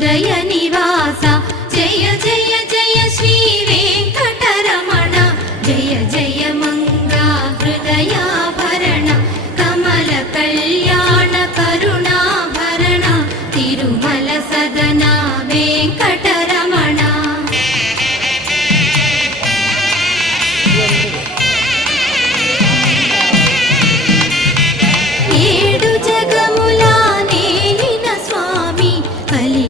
హృదయ నివాస జయ జయ జయ శ్రీ వెంకటరమణ జయ జయ మంగా హృదయాభరణ కమల కళ్యాణ కరుణాభరణ తిరుమల సదన వెంకట